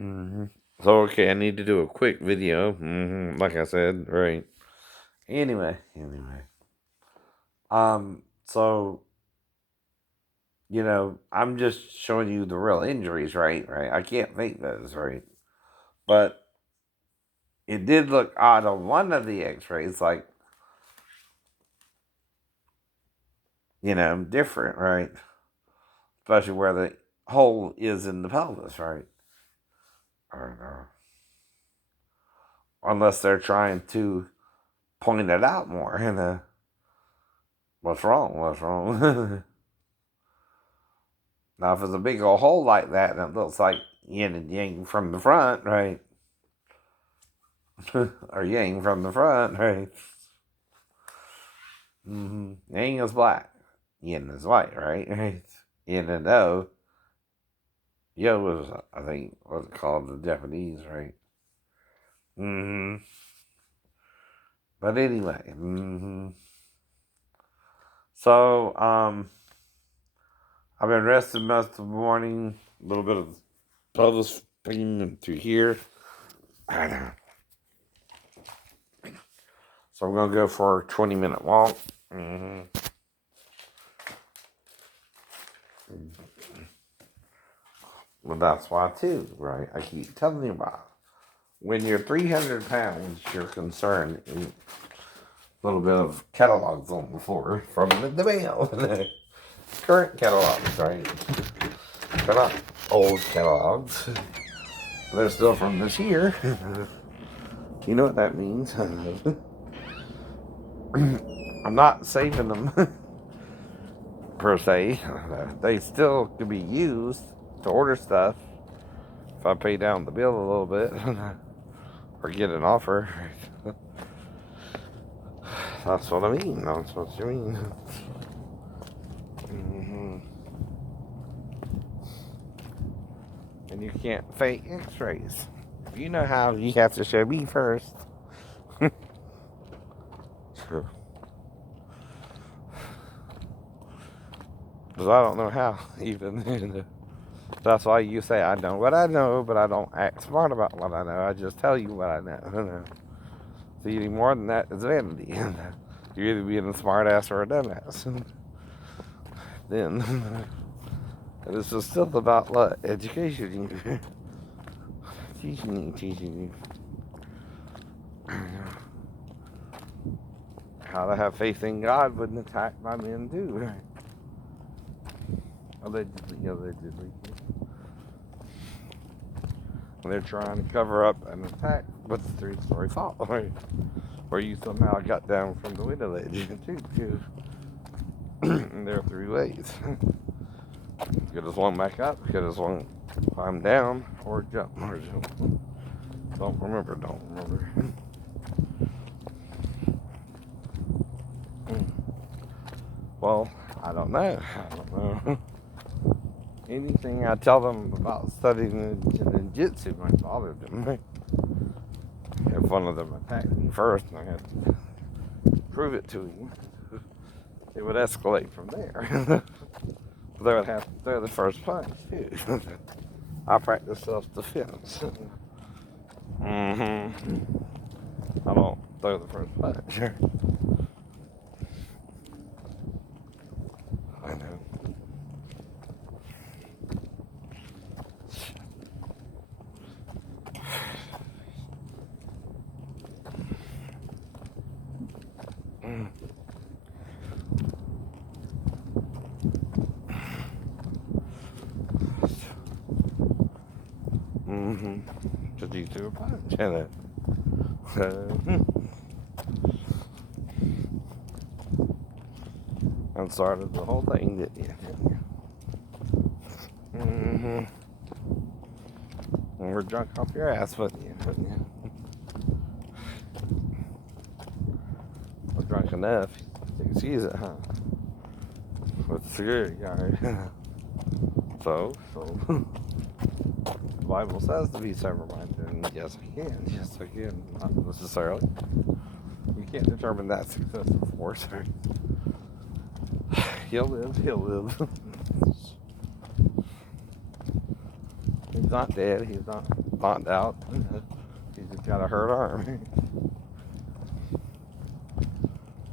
hmm So, okay, I need to do a quick video. Like I said, right. Anyway. So, I'm just showing you the real injuries, right? Right. I can't fake those, right? But it did look odd on one of the x-rays, like, different, right? Especially where the hole is in the pelvis, right? Or, unless they're trying to point it out more, what's wrong? What's wrong? Now, if it's a big old hole like that and it looks like yin and yang from the front, right? Or yang from the front, right? Yang is black, yin is white, right? Right. Yin and yo is, I think, what's it called in Japanese, right? hmm But anyway, so I've been resting most of the morning. A little bit of pelvis pain through here. So I'm gonna go for a 20-minute walk. Well, that's why too, right? I keep telling you about it. When you're 300 pounds, you're concerned. A little bit of catalogs on the floor from the mail. Current catalogs, right? They're not old catalogs. They're still from this year. You know what that means. I'm not saving them per se. They still could be used to order stuff if I pay down the bill a little bit or get an offer. That's what I mean. That's what you mean. And you can't fake x-rays. You know how you have to show me first. Because I don't know how, even. That's why you say I know what I know, but I don't act smart about what I know. I just tell you what I know. See, any more than that is vanity. You're either being a smart ass or a dumbass. Then, this is still about what? Education. Teaching you. How to have faith in God wouldn't attack my men too. Allegedly. They're trying to cover up an attack with the three-story fault, right? Where you somehow got down from the window ledge, too. And there are three ways. You could just walk back up, you could just walk, climb down, or jump. Don't remember. Well, I don't know. Anything I tell them about studying ninjutsu might bother them. If one of them attacked me first and I had to prove it to him, it would escalate from there. They would have to throw the first punch, too. I practice self-defense. I don't throw the first punch. I know. Because you threw a punch in it. And started the whole thing, didn't you? And we're drunk off your ass, wouldn't you? Well, drunk enough to excuse it, huh? With the security guard. So, the Bible says to be sober-minded, and yes, I can. Yes, I can. Not necessarily. You can't determine that success of force. He'll live. not dead. He's not knocked out. He's just got a hurt arm.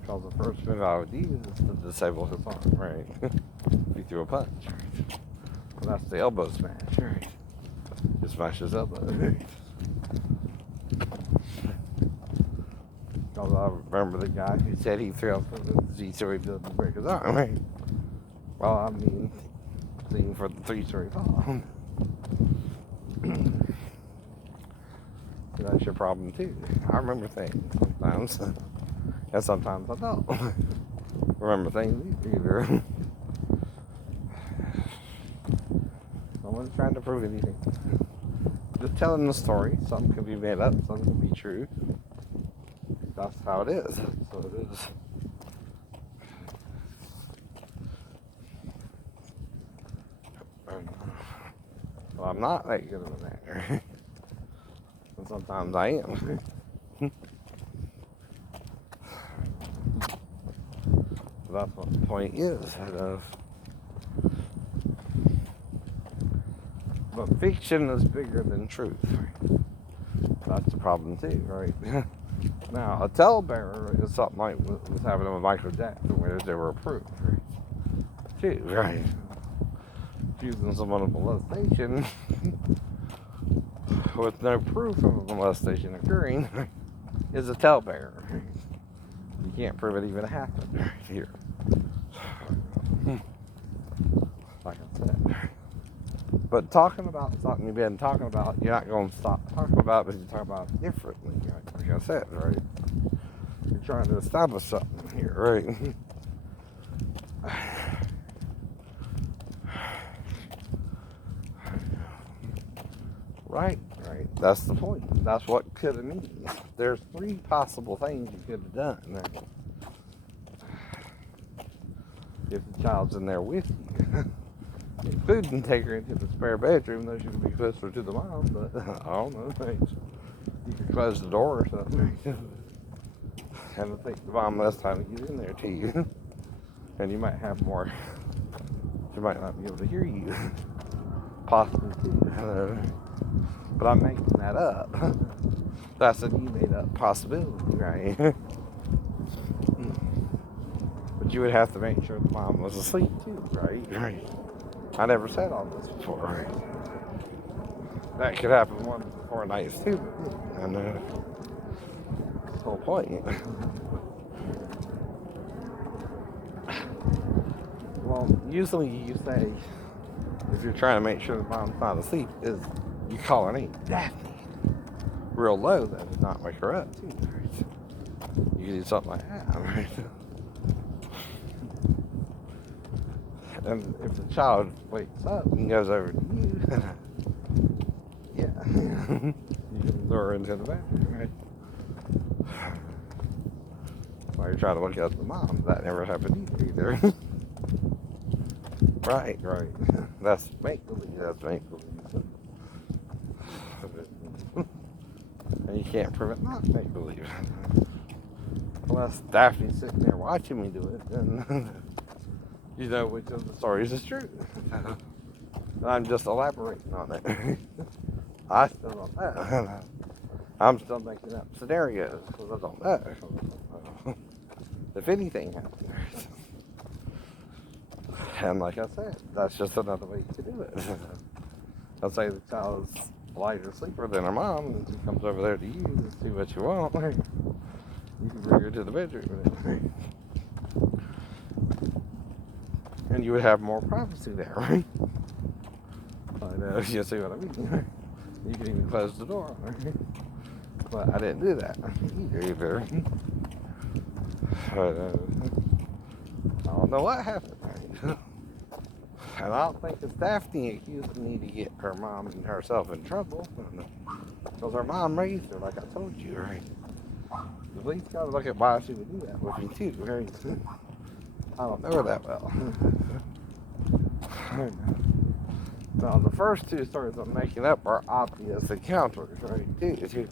Because the first move I would use is to disable his arm, right? If he threw a punch, right? Well, that's the elbow smash, right? Just smash his elbow, right? Because I remember the guy who said he threw up for the Z-story building to break his arm, right? Well, I mean, thing for the 3-story fall. That's your problem too. I remember things sometimes, and sometimes I don't remember things either. No one's trying to prove anything. Just telling the story. Some can be made up, some can be true. That's how it is. So it is. Well, I'm not that good of an actor. And sometimes I am. That's what the point is. But fiction is bigger than truth. That's the problem too, right? Now, a talebearer is something like what was happening with Michael Jackson, where they were approved, right? Too, right? Accusing someone of molestation with no proof of a molestation occurring is a talebearer. You can't prove it even happened right here. Like I said. But talking about something you've been talking about, you're not going to stop talking about it, but you talk about it differently, like I said, right? You're trying to establish something here, right? Right. That's the point. That's what could have means. There's 3 possible things you could have done. Right? If the child's in there with you. Including take her into the spare bedroom, though she would be closer to the mom, but I don't know. You could close the door or something. And it'll take the mom less time to get in there to you. And you might have more. She might not be able to hear you. Possibly too. But I'm making that up. That's a you made up possibility, right? But you would have to make sure the mom was asleep too, right? I never said all this before, right? That could happen 1 to 4 nights too. And that's the whole point. Well, usually you say, if you're trying to make sure the mom's not asleep, is you call her name, Daphne, real low, that does not wake her up too, right? You can do something like that, right? And if the child wakes up and goes over to you, yeah, you can lure her into the bathroom, right? While you're trying to look at the mom, that never happened either. Right. That's make-believe. And you can't prove it not make-believe. Unless Daphne's sitting there watching me do it, then you know which of the stories is true. I'm just elaborating on it. I still don't know. I'm still making up scenarios because I don't know if anything happens. And like I said, that's just another way to do it. I'll say the child's a lighter sleeper than her mom, and she comes over there to you to see what you want. You can bring her to the bedroom. And you would have more privacy there, right? I know, you see what I mean? You can even close the door, right? But I didn't do that either. But, I don't know what happened, right? And I don't think it's Daphne accusing me to get her mom and herself in trouble. Because her mom raised her, like I told you, right? At least gotta look at why she would do that with me too, right? I don't know her that well. Now, the first 2 stories I'm making up are obvious encounters, right? Too,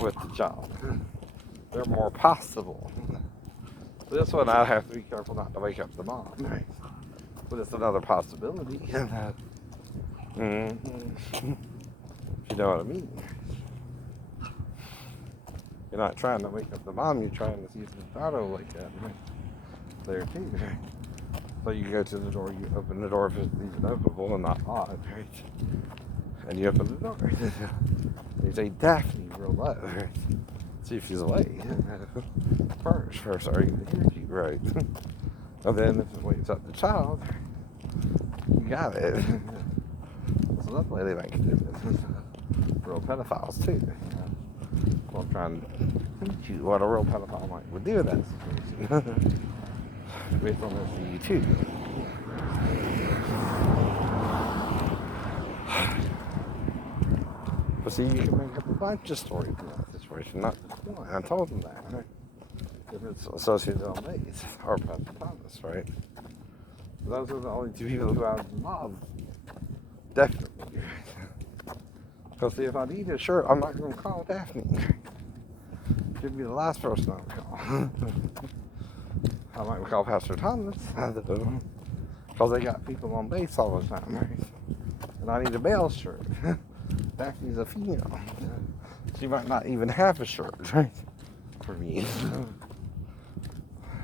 with the child. They're more possible. This one, I have to be careful not to wake up the mom, right? But it's another possibility. Mm-hmm. You know what I mean? You're not trying to wake up the mom, you're trying to see if the daughter like that. Right? There too. Right? So you go to the door, you open the door if it's even openable and not odd, right? And you open the door. You say, Daphne, real low, right? See if she's awake. First, are you hear you, right? And then if it wakes up the child, you got it. So that's the way they make it do it. Real pedophiles too. Well, I'm trying to teach you what a real pedophile would do in that situation. Based on this YouTube. But see, you can make up a bunch of stories in that situation, not just one. I told them that, right? If it's associated on days or Pastor Thomas, right? Those are the only two people who have the mob. Definitely. Because see, if I need a shirt, I'm not going to call Daphne. She'd be the last person I would call. I might call Pastor Thomas. Because they got people on base all the time, right? And I need a male shirt. Daphne's a female. She might not even have a shirt, right? For me.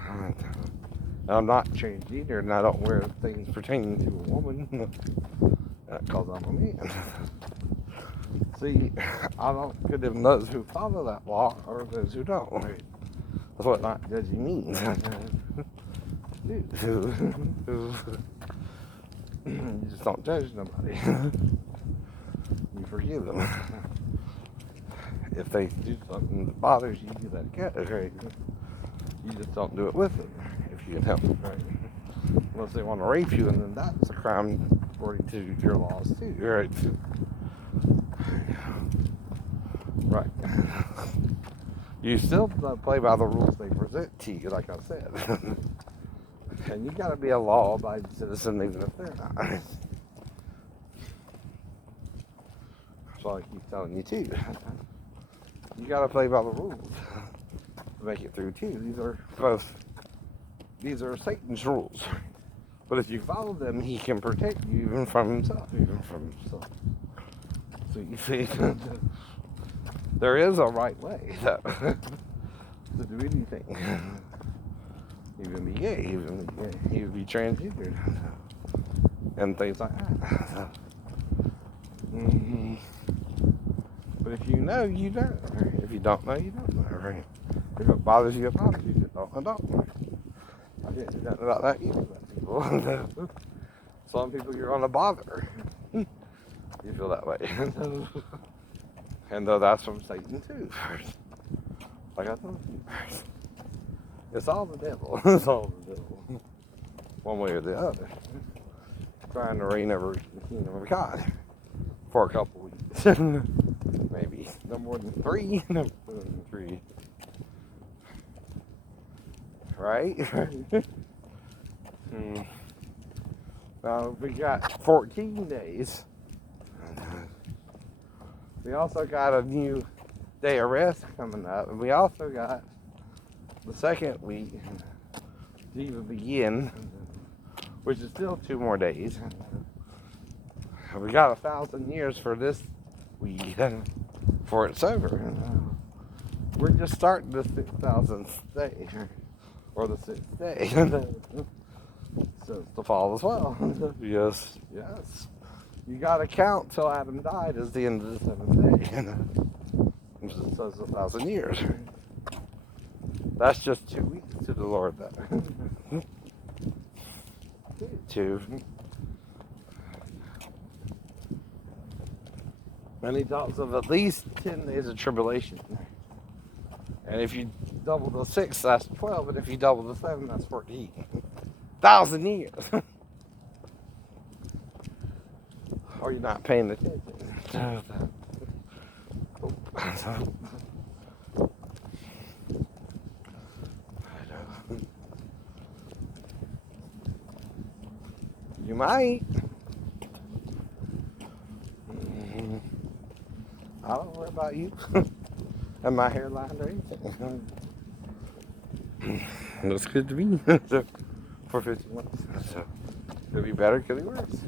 And I'm not transgender and I don't wear things pertaining to a woman. Because I'm a man. See, I don't condemn those who follow that law or those who don't. Right? That's what not judging means. You just don't judge nobody. You forgive them. If they do something that bothers you, you let it go, right? You just don't do it with them if you can help it, right? Unless they want to rape you, and then that's a crime according to your laws too, right? Right. You still play by the rules they present to you, like I said. And you gotta be a law-abiding citizen even if they're not. That's all I keep telling you too. You gotta play by the rules to make it through too. These are Satan's rules. But if you follow them, he can protect you even from himself. So you see, there is a right way to do anything. Even be gay, even be transgendered, and things like that. But if you know, you know. If you don't know, you don't know, right? If it bothers you, it bothers you. If it don't, it don't. I can't do nothing about that either, people. Some people you're gonna bother. You feel that way. And though that's from Satan too. Like I told you. It's all the devil. It's all the devil. One way or the other. Trying to reign over the kingdom of God for a couple weeks. Maybe. No more than 3. No more than 3. Right? We got 14 days. We also got a new day of rest coming up. And we also got the second week to even begin, which is still 2 more days. We got 1,000 years for this week before it's over. We're just starting the 6,000th day, or the 6th day. So it's the fall as well. Yes. You gotta count till Adam died as the end of the 7th day. Which says 1,000 years. That's just 2 weeks to the Lord, though. 2. And he talks of at least 10 days of tribulation. And if you double the 6, that's 12. And if you double the 7, that's 14. 1,000 years. Or you're not paying attention. You might. I don't worry about you and my hairline or anything. Looks good to me. For 15 months. So, could be better, could be worse.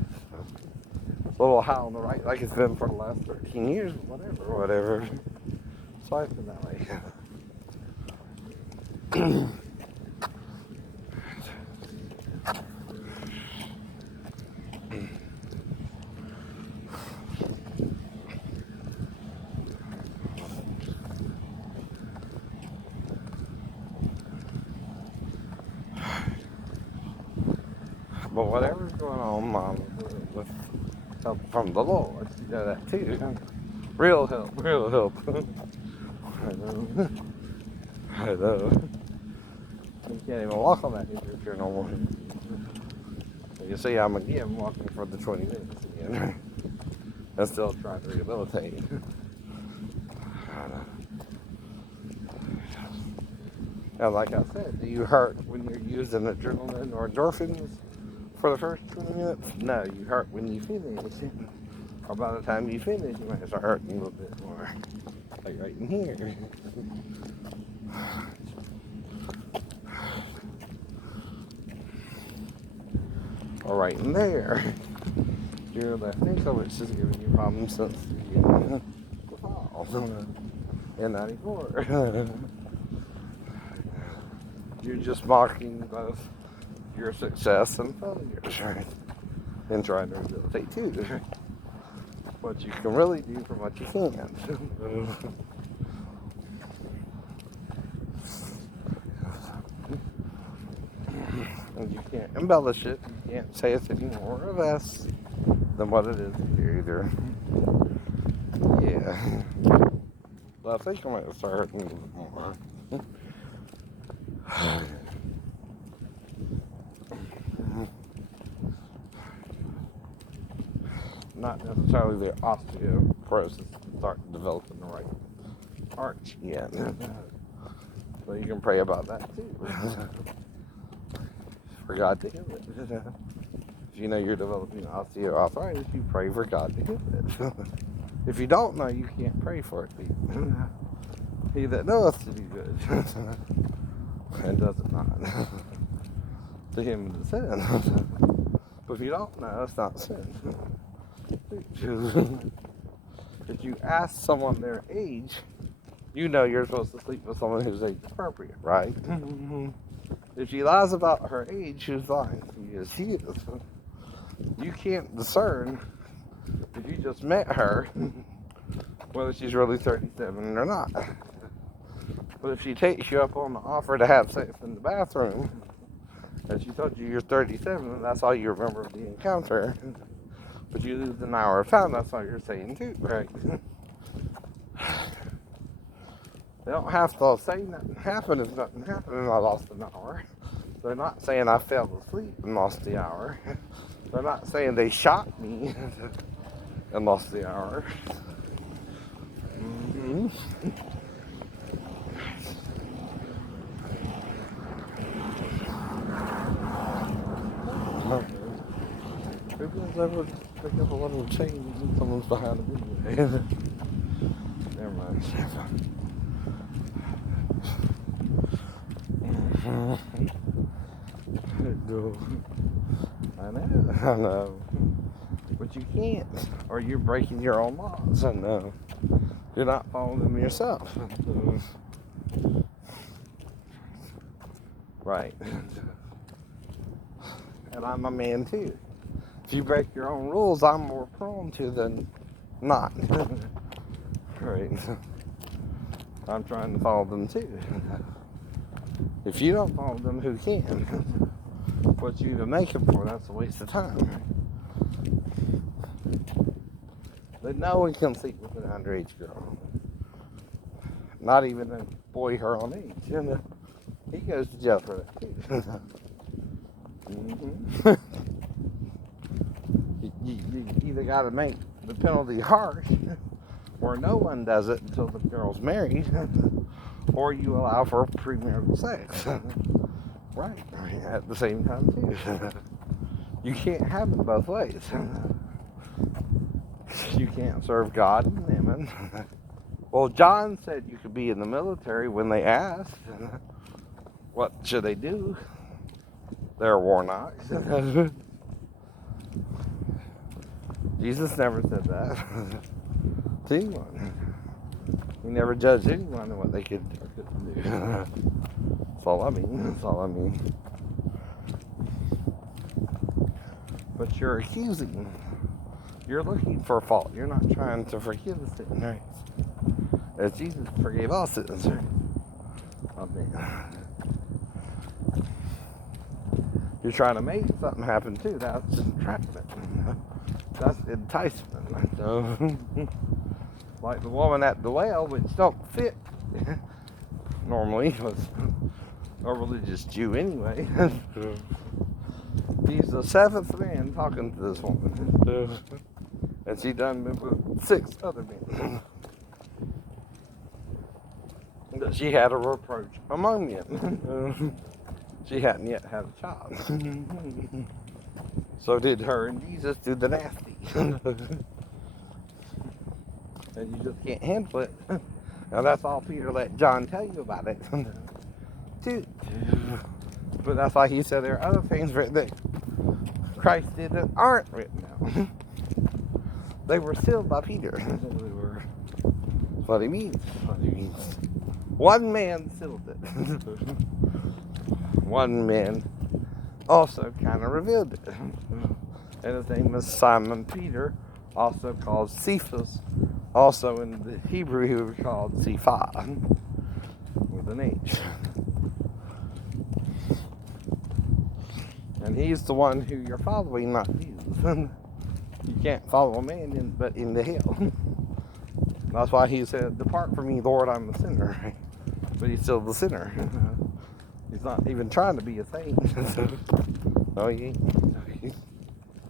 So, little high on the right, like it's been for the last 13 years, whatever. It's always been that way. But whatever's going on, Mom, with help from the Lord, you know that too. Real help. I know. I know. You can't even walk on that if you're normal. You see, I'm again walking for the 20 minutes again. And still trying to rehabilitate. And like I said, do you hurt when you're using adrenaline or endorphins for the first 20 minutes? No, you hurt when you finish. Or by the time you finish, you might start hurting a little bit more. Like right in here. Or right in there. Your left ankle, which is giving you problems since the fall in 94. You're just mocking both your success and failures, right? And trying to rehabilitate too. What you can really do from what you can't. And you can't embellish it. You can't say it's any more or less than what it is either. Yeah. Well, I think I might start hurting a little bit more. Not necessarily the osteoporosis start developing the right arch yet. So you can pray about that too. For God to heal it. If you know you're developing osteoarthritis, you pray for God to heal it. If you don't know, you can't pray for it. He that knoweth to do good and does it not, to him it is sin. But if you don't know, it's not sin. If you ask someone their age, you know you're supposed to sleep with someone who's age appropriate, right? If she lies about her age, she's lying. Yes, she is. You can't discern, if you just met her, whether she's really 37 or not. But if she takes you up on the offer to have sex in the bathroom, and she told you you're 37, and that's all you remember of the encounter, but you lose an hour of time, that's all you're saying too, right? They don't have to say nothing happened if nothing happened and I lost an hour. They're not saying I fell asleep and lost the hour. They're not saying they shot me and lost the hour. Mm-hmm. Maybe I would pick up a little change and someone's behind me. Never mind. No. I know. But you can't, or you're breaking your own laws. I know. You're not following them yourself. Right. And I'm a man too. If you break your own rules, I'm more prone to than not. Right. I'm trying to follow them too. If you don't follow them, who can? What you even make them for, that's a waste of time. But no one can sleep with an underage girl. Not even a boy her own age. He goes to jail for that too. Mm-hmm. You either got to make the penalty harsh, or no one does it until the girl's married, or you allow for premarital sex. Right, at the same time too. You can't have it both ways. You can't serve God and mammon. Well, John said you could be in the military when they asked. What should they do? They're warnocks. Jesus never said that to anyone. He never judged anyone on what they could or couldn't do. That's all I mean. That's all I mean. But you're accusing. You're looking for a fault. You're not trying to forgive the sin, right? As Jesus forgave all sins, right? Amen. You're trying to make something happen too. That's entrapment. That's enticement. So, like the woman at the well, which don't fit normally, was a religious Jew anyway. He's the seventh man talking to this woman. And she done been with 6 other men. That she had a reproach among them. She hadn't yet had a child. So did her and Jesus do the nasty. And you just can't handle it. Now that's all Peter let John tell you about it. Too. But that's why he said there are other things written that Christ did that aren't written down. They were sealed by Peter. That's what he means. What he means. One man sealed it. One man also kind of revealed it. And his name was Simon Peter, also called Cephas. Also in the Hebrew he was called Cephas, with an H. And he's the one who you're following, not Jesus. You can't follow a man but into hell. That's why he said, "Depart from me, Lord, I'm a sinner." But he's still the sinner. He's not even trying to be a saint. No, he ain't.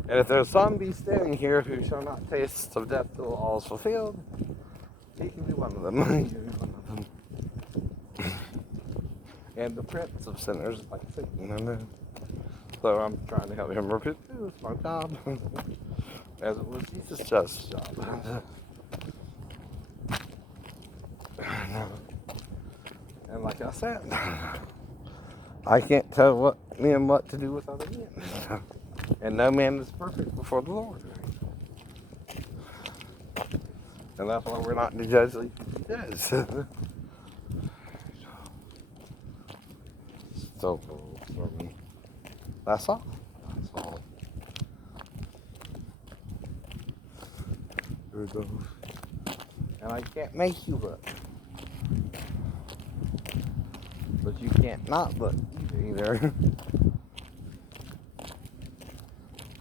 And if there's some be standing here who shall not taste of death till all is fulfilled, he can be one of them. He can be one of them. And the prince of sinners, like Satan. So I'm trying to help him repent too. It's my job. As it was Jesus' just job. And like I said, I can't tell men what to do with other men. And no man is perfect before the Lord. And that's why we're not to judge like he does. So, that's all. That's all. Here we go. And I can't make you look. But you can't not look either.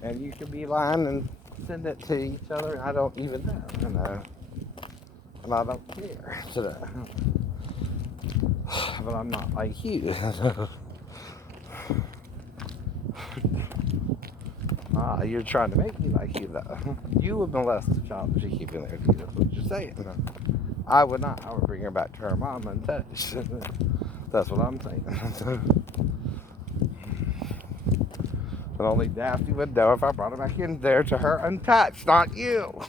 And you could be lying and send it to each other, and I don't even know, and I don't care. But I'm not like you. You're trying to make me like you, though. You would molest the child if you keep in there, too. That's what you're saying. I would not. I would bring her back to her mom untouched. That's what I'm saying. But only Daphne would know if I brought her back in there to her untouched, not you.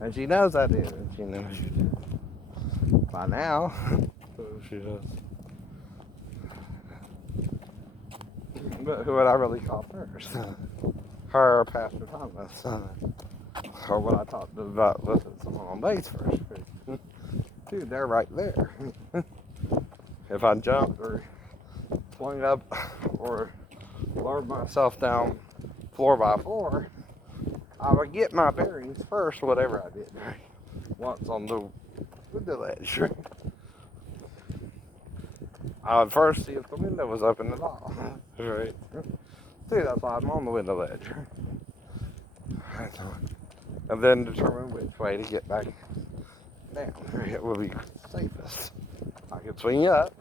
And she knows I did. And she knows you did. By now. So she does. But who would I really call first? Her or Pastor Thomas? Or would I talk about listen to someone on base first? Dude, they're right there. If I jumped or swung up or lowered myself down floor by floor, I would get my bearings first, whatever I did. Once on the window ledge. I would first see if the window was open at all. Right. See, that's why I'm on the window ledge. And then determine which way to get back down. It will be safest. I could swing up,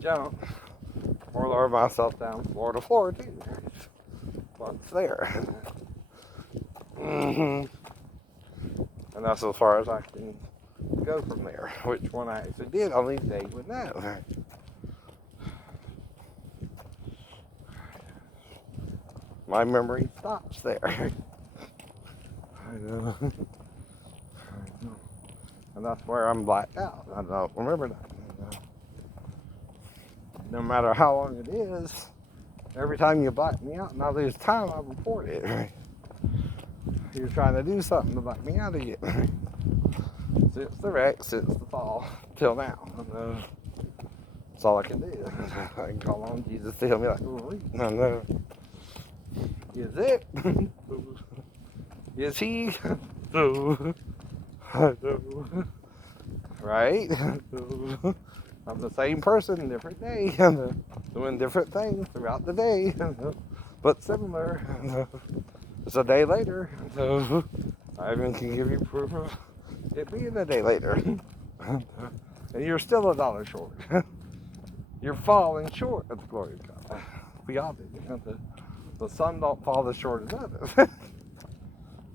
jump, or lower myself down floor to floor too. Once there. And that's as far as I can go from there. Which one I actually did, only they would know. My memory stops there. I know. And that's where I'm blacked out. I don't remember that. No matter how long it is, Every time you black me out and I lose time, I report it. Right? You're trying to do something to black me out again. Right? Since the wreck, since the fall, till now. That's all I can do. I can call on Jesus to help me like, oh, is it? Is he? Right? I'm the same person, different day, doing different things throughout the day, but similar. It's a day later, so I even can give you proof of it being a day later. And you're still $1 short. You're falling short of the glory of God. We all do. The sun don't fall as short as others.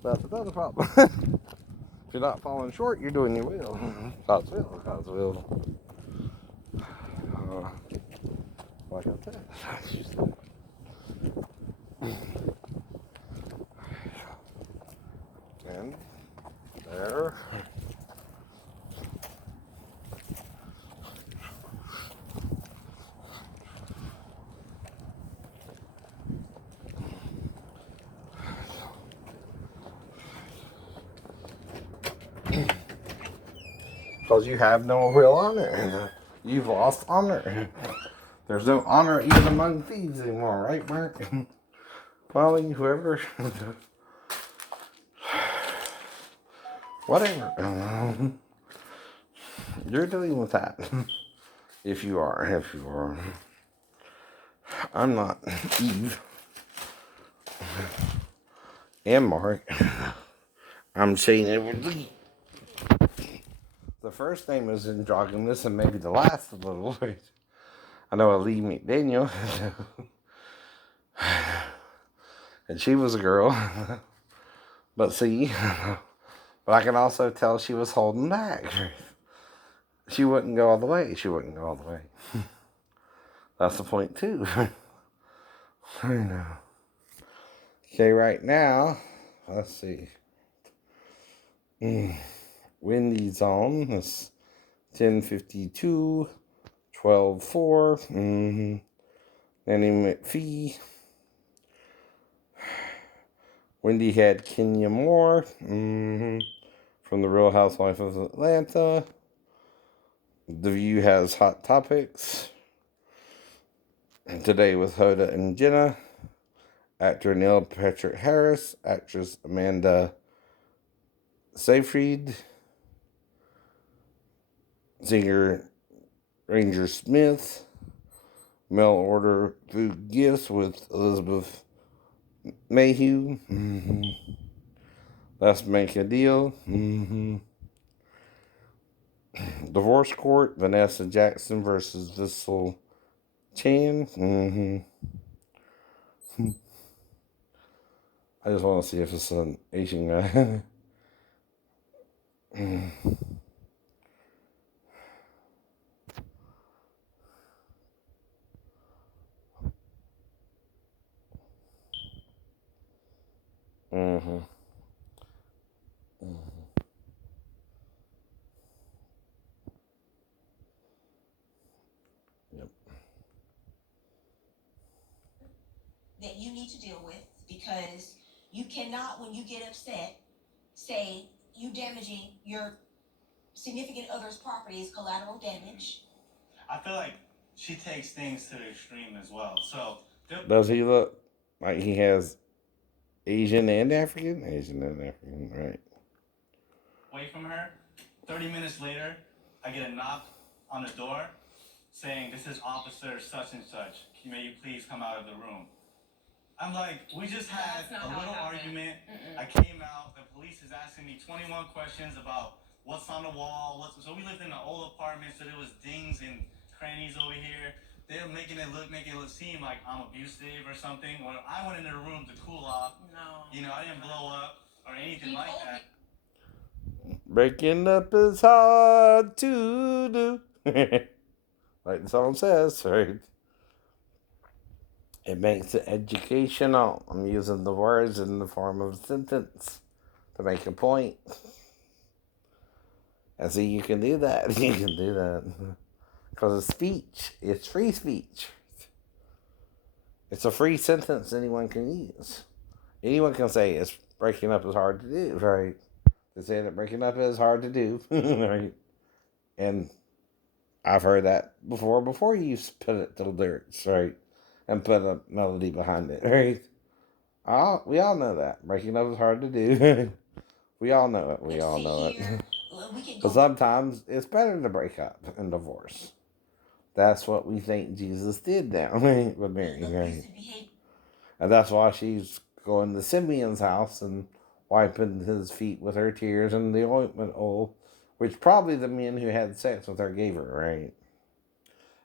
That's another problem. If you're not falling short, you're doing your will. God's will. God's will. Like I said. And there. Because you have no real honor. You've lost honor. There's no honor even among thieves anymore, right, Mark? Polly, whoever. Whatever. You're dealing with that. If you are. I'm not Eve. And Mark. I'm Shane Edward Lee. The first name is androgynous and maybe the last a little. I know a Lee McDaniel. And she was a girl. But see, but I can also tell she was holding back. She wouldn't go all the way. That's the point too. I know. Okay, right now, let's see. Wendy's on. It's 10:52, 12:04. Nanny McPhee. Wendy had Kenya Moore. From the Real Housewife of Atlanta. The View has Hot Topics. Today with Hoda and Jenna. Actor Neil Patrick Harris. Actress Amanda Seyfried. Singer Ranger Smith. Mail order food gifts with Elizabeth Mayhew. Let's make a deal. Divorce court. Vanessa Jackson versus Vissel Chan. I just want to see if it's an Asian guy. Yep. That you need to deal with, because you cannot, when you get upset, say you damaging your significant other's property is collateral damage. I feel like she takes things to the extreme as well. So does he look like he has Asian and African? Asian and African, right? Away from her. 30 minutes later, I get a knock on the door saying, "This is Officer such and such. May you please come out of the room?" I'm like, we just had a little argument. I came out. The police is asking me 21 questions about what's on the wall. So we lived in an old apartment, so there was dings and crannies over here. They're making it seem like I'm abusive or something. When I went into the room to cool off, no, I didn't blow up or anything like that. Breaking up is hard to do. Like the song says, right? It makes it educational. I'm using the words in the form of a sentence to make a point. And see, you can do that. You can do that. Because it's speech. It's free speech. It's a free sentence anyone can use. Anyone can say it's breaking up is hard to do, right? They say that breaking up is hard to do, right? And I've heard that before you put it to the lyrics, right? And put a melody behind it, right? We all know that. Breaking up is hard to do. We all know it. We all know it. But sometimes it's better to break up and divorce. That's what we think Jesus did now with Mary, right? And that's why she's going to Simeon's house and wiping his feet with her tears and the ointment oil, which probably the men who had sex with her gave her, right?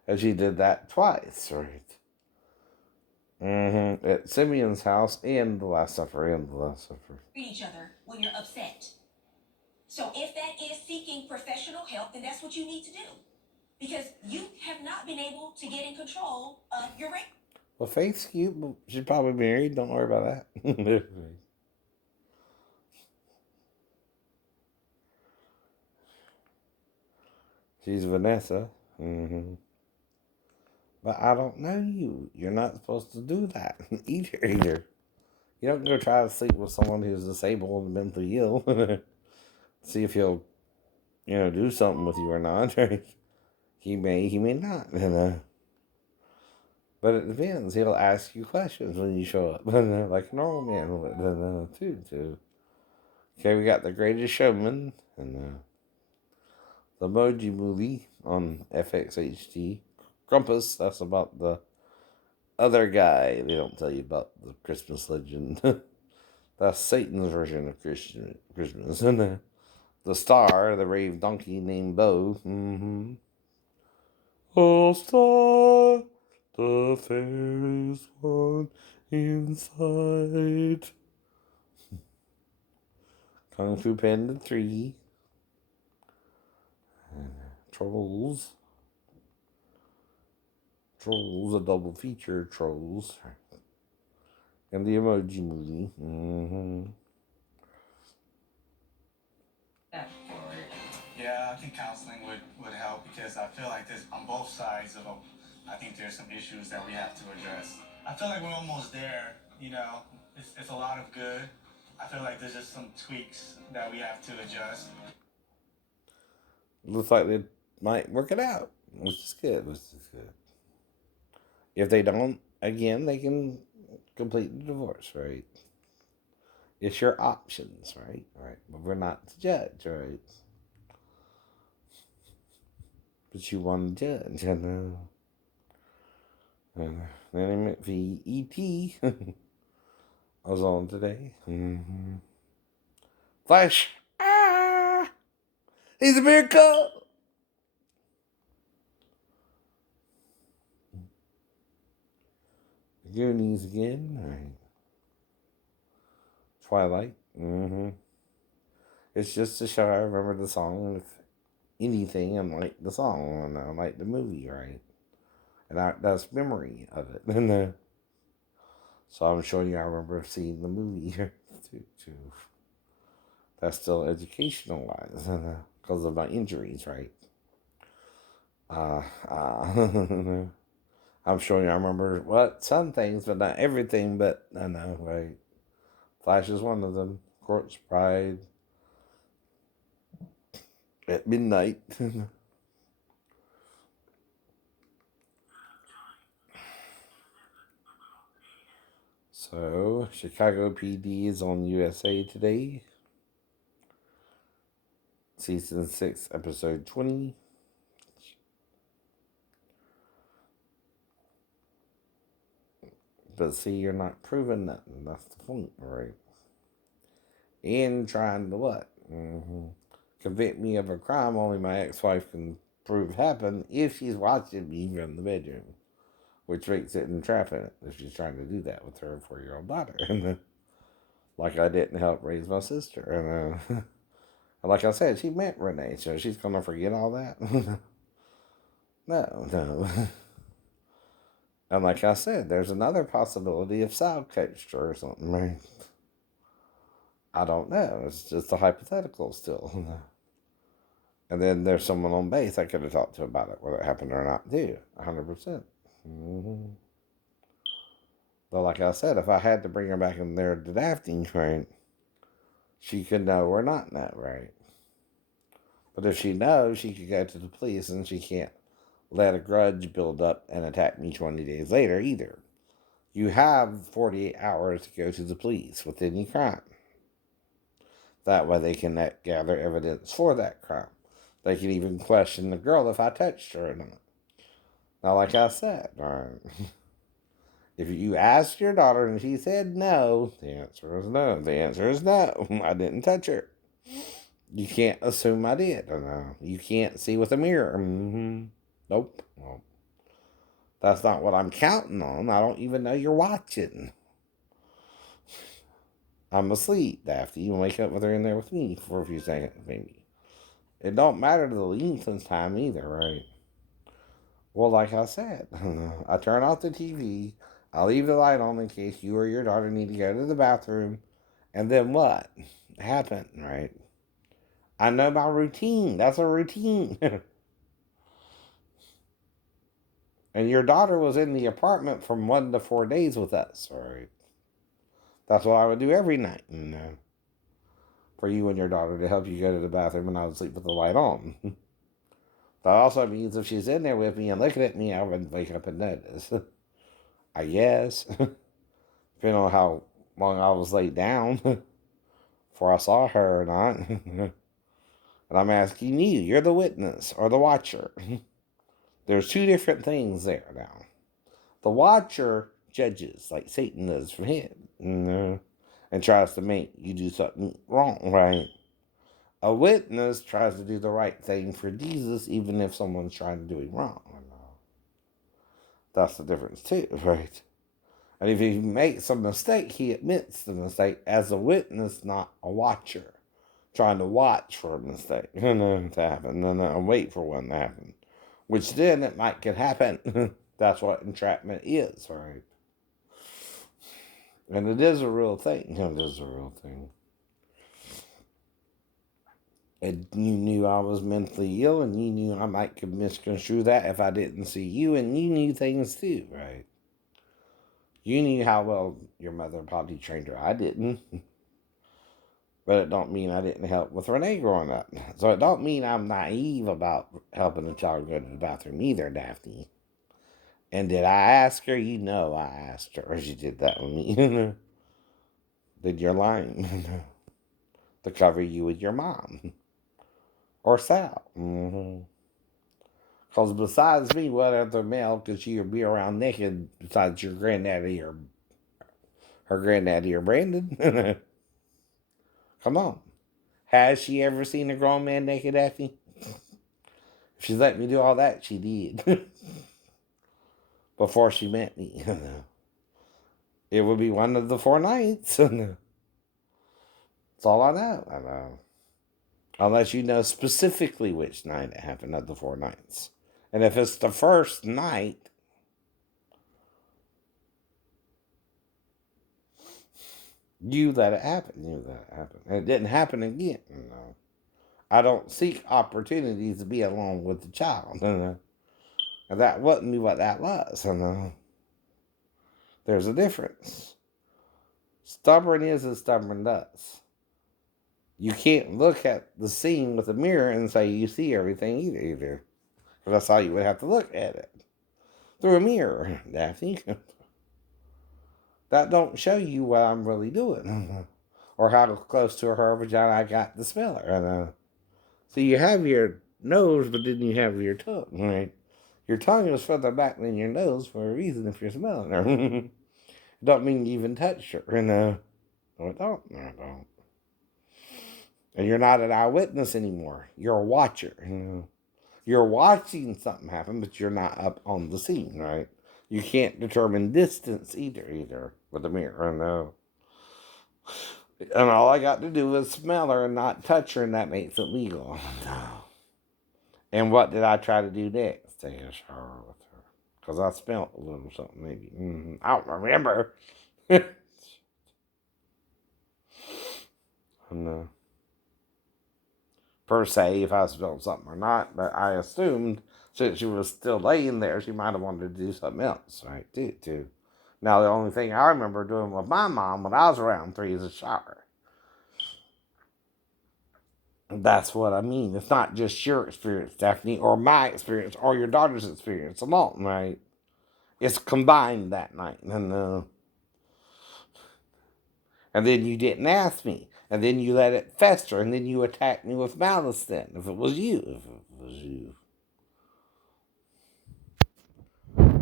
And she did that twice, right? At Simeon's house and the Last Supper and the Last Supper. Each other when you're upset. So if that is seeking professional help, then that's what you need to do. Because you have not been able to get in control of your rate. Well, Faith's cute, but she's probably married. Don't worry about that. She's Vanessa. But I don't know you. You're not supposed to do that either. You don't go try to sleep with someone who's disabled and mentally ill. See if he'll, do something with you or not. He may not. But it depends. He'll ask you questions when you show up, like a normal man would, too. Okay, we got The Greatest Showman and the Emoji Movie on FXHD. Grumpus, that's about the other guy. They don't tell you about the Christmas legend. That's Satan's version of Christmas. And the star, the brave donkey named Bo. Oh, star, the fairest one inside. Kung Fu Panda 3. Trolls. Trolls, a double feature, Trolls. And the Emoji Movie. Yeah, I think counseling would help because I feel like there's on both sides of I think there's some issues that we have to address. I feel like we're almost there, it's a lot of good. I feel like there's just some tweaks that we have to adjust. Looks like they might work it out, which is good. If they don't, again, they can complete the divorce, right? It's your options, right? Right. But we're not the judge, right? But you want to judge, I know. Then E.T. I was on today. Flash! Ah! He's a miracle! Goonies again. Right. Twilight. It's just to show I remember the song. If anything, I'm like the song, and I like the movie, right? And that's memory of it. So I'm showing you I remember seeing the movie too. That's still educational wise because of my injuries, right? I'm showing you I remember some things, but not everything. But I know, right? Flash is one of them. Corpse Bride. At midnight. So, Chicago PD is on USA Today. Season 6, Episode 20. But see, you're not proving nothing. That's the point, right? And trying to what? Convict me of a crime only my ex-wife can prove happened if she's watching me from the bedroom. Which makes it entrapment if she's trying to do that with her 4-year-old daughter. Like I didn't help raise my sister. And like I said, she met Renee, so she's going to forget all that? No. And like I said, there's another possibility of Sal coached her or something, right? I don't know. It's just a hypothetical still. And then there's someone on base I could have talked to about it, whether it happened or not, too. 100%. But like I said, if I had to bring her back in there to Daphne, right, she could know we're not in that, right? But if she knows, she could go to the police, and she can't let a grudge build up and attack me 20 days later either. You have 48 hours to go to the police with any crime. That way they can gather evidence for that crime. They can even question the girl if I touched her or not. Now, like I said, if you asked your daughter and she said no, the answer is no. The answer is no. I didn't touch her. You can't assume I did. No. You can't see with a mirror. Nope. Well, that's not what I'm counting on. I don't even know you're watching. I'm asleep, Daphne. You wake up with her in there with me for a few seconds, maybe. It don't matter the length of time either, right? Well, like I said, I turn off the TV. I leave the light on in case you or your daughter need to go to the bathroom. And then what happened, right? I know my routine. That's a routine. And your daughter was in the apartment from 1 to 4 days with us, right? That's what I would do every night, for you and your daughter to help you go to the bathroom, and I would sleep with the light on. That also means if she's in there with me and looking at me, I would wake up and notice. I guess. Depending on how long I was laid down before I saw her or not. And I'm asking you, you're the witness or the watcher. There's two different things there now. The watcher judges like Satan does from him, and tries to make you do something wrong, right? A witness tries to do the right thing for Jesus, even if someone's trying to do it wrong. That's the difference too, right? And if he makes a mistake, he admits the mistake as a witness, not a watcher, trying to watch for a mistake to happen, and wait for one to happen, which then it might could happen. That's what entrapment is, right? And it is a real thing. It is a real thing. And you knew I was mentally ill, and you knew I might could misconstrue that if I didn't see you, and you knew things too, right? You knew how well your mother probably trained her. I didn't. But it don't mean I didn't help with Renee growing up. So it don't mean I'm naive about helping a child go to the bathroom either, Daphne. And did I ask her? You know I asked her. Or she did that with me. Did you're lying. To cover you with your mom. Or Sal. Because besides me, what other male could she be around naked besides your granddaddy or her granddaddy or Brandon? Come on. Has she ever seen a grown man naked, Daphne? If she's let me do all that, she did. Before she met me. It would be one of the 4 nights. That's all I know. I know. Unless you know specifically which night it happened of the 4 nights. And if it's the first night, you let it happen. You let it happen. And it didn't happen again. I don't seek opportunities to be alone with the child. And that wasn't what that was. There's a difference. Stubborn is as stubborn does. You can't look at the scene with a mirror and say you see everything either. Because that's how you would have to look at it. Through a mirror, Daphne. That don't show you what I'm really doing. Or how close to her vagina I got to smell her. So you have your nose, but then you have your tongue, right? Your tongue is further back than your nose for a reason if you're smelling her. It don't mean you even touched her. No, it don't. No, it don't. And you're not an eyewitness anymore. You're a watcher. You're watching something happen, but you're not up on the scene, right? You can't determine distance either with a mirror. No. And all I got to do is smell her and not touch her, and that makes it legal. No. And what did I try to do next? Take a shower with her. Because I smelled a little something, maybe. I don't remember. And, per se, if I smelled something or not, but I assumed since she was still laying there, she might have wanted to do something else, right? Too. Now, the only thing I remember doing with my mom when I was around 3 is a shower. That's what I mean. It's not just your experience, Stephanie, or my experience, or your daughter's experience alone, right? It's combined that night. And then you didn't ask me. And then you let it fester. And then you attacked me with malice then. If it was you. If it was you.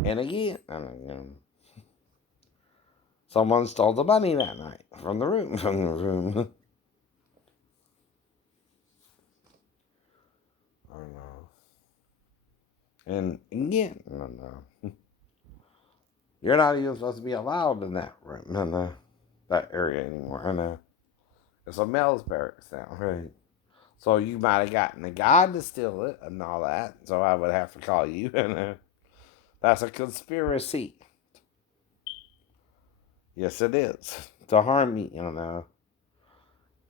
And again, someone stole the money that night from the room. I don't know. And again, I don't know. You're not even supposed to be allowed in that room, that area anymore. I know. It's a male's barracks now, right? So you might have gotten a guy to steal it and all that. So I would have to call you. And that's a conspiracy. Yes, it is. To harm me,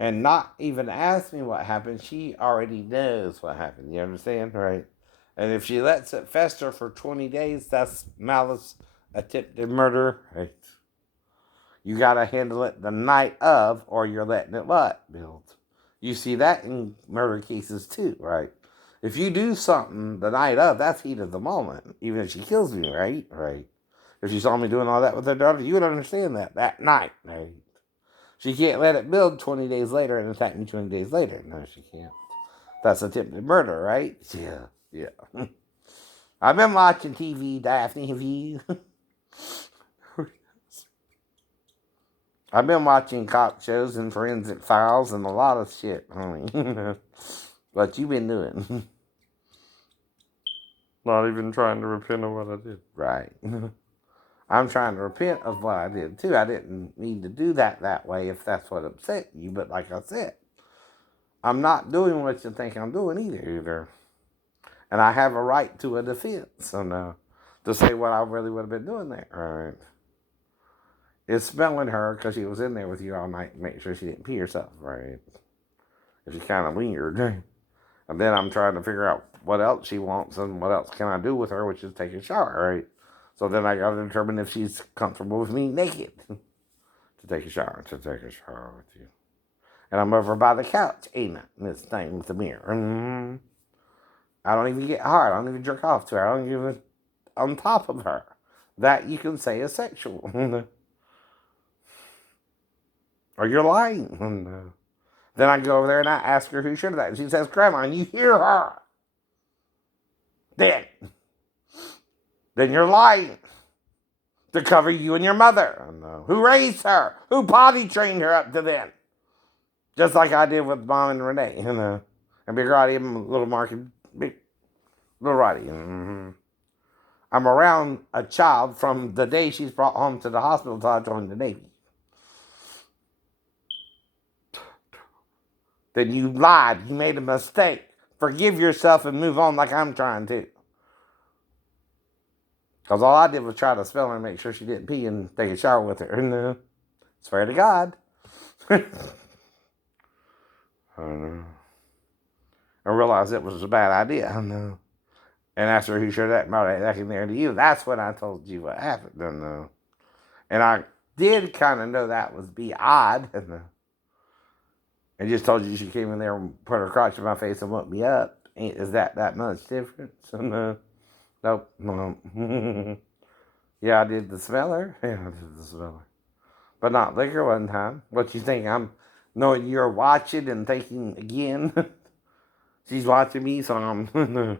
And not even ask me what happened. She already knows what happened. You understand? Right? And if she lets it fester for 20 days, that's malice, attempted murder. Right? You got to handle it the night of, or you're letting it what? Build. You see that in murder cases too, right? If you do something the night of, that's heat of the moment. Even if she kills me, right? Right. If she saw me doing all that with her daughter, you would understand that night, right? She can't let it build 20 days later and attack me 20 days later. No, she can't. That's attempted murder, right? Yeah. I've been watching TV, Daphne. Have you? I've been watching cop shows and forensic files and a lot of shit, honey. What you been doing? Not even trying to repent of what I did. Right. I'm trying to repent of what I did, too. I didn't mean to do that way if that's what upset you. But like I said, I'm not doing what you think I'm doing either. And I have a right to a defense. And to say what I really would have been doing there. All right. It's smelling her because she was in there with you all night to make sure she didn't pee herself, right? If she kind of weird. And then I'm trying to figure out what else she wants and what else can I do with her, which is take a shower, right? So then I got to determine if she's comfortable with me naked to take a shower with you. And I'm over by the couch, ain't I? This thing with the mirror. I don't even get hard. I don't even jerk off to her. I don't even on top of her. That you can say is sexual. Or you're lying. Then I go over there and I ask her who should have that. And she says, Grandma, and you hear her. Then you're lying to cover you and your mother. Who raised her? Who potty trained her up to then? Just like I did with Mom and Renee. And Big Roddy and Little Mark and Little Roddy. I'm around a child from the day she's brought home to the hospital until I joined the Navy. Then you lied. You made a mistake. Forgive yourself and move on like I'm trying to. Because all I did was try to spell her and make sure she didn't pee and take a shower with her. And swear to God. I don't know. I realized it was a bad idea. I know. And after who shared that about that in there to you, that's when I told you what happened. And I did kind of know that was be odd. And just told you she came in there and put her crotch in my face and woke me up. Is that much difference? Nope. Yeah, I did the smeller. Yeah, I did the smeller. But not liquor one time. What you think? I'm knowing you're watching and thinking again. She's watching me, so I'm going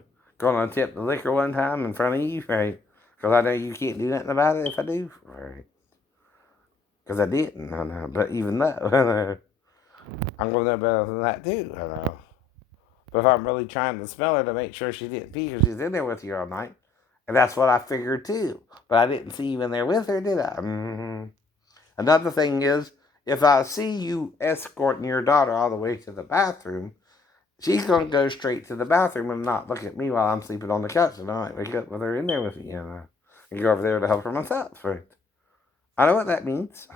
to tip the liquor one time in front of you, right? Because I know you can't do nothing about it if I do, right? Because I didn't, I know. But even though, I'm going to know better than that too, I know. But if I'm really trying to smell her to make sure she didn't pee because she's in there with you all night, and that's what I figured too. But I didn't see you in there with her, did I? Another thing is, if I see you escorting your daughter all the way to the bathroom, she's going to go straight to the bathroom and not look at me while I'm sleeping on the couch. And I might wake up with her in there with me, and go over there to help her myself, right? I know what that means.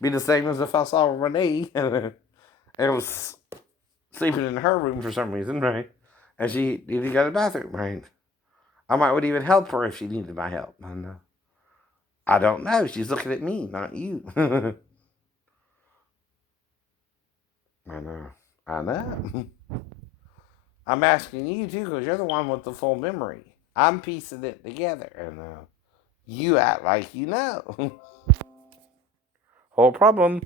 Be the same as if I saw Renee and was sleeping in her room for some reason, right? And she needed to go to the bathroom, right? I might would even help her if she needed my help. I don't know. She's looking at me, not you. I know. I know. I'm asking you too, because you're the one with the full memory. I'm piecing it together, and you act like you know. Whole problem.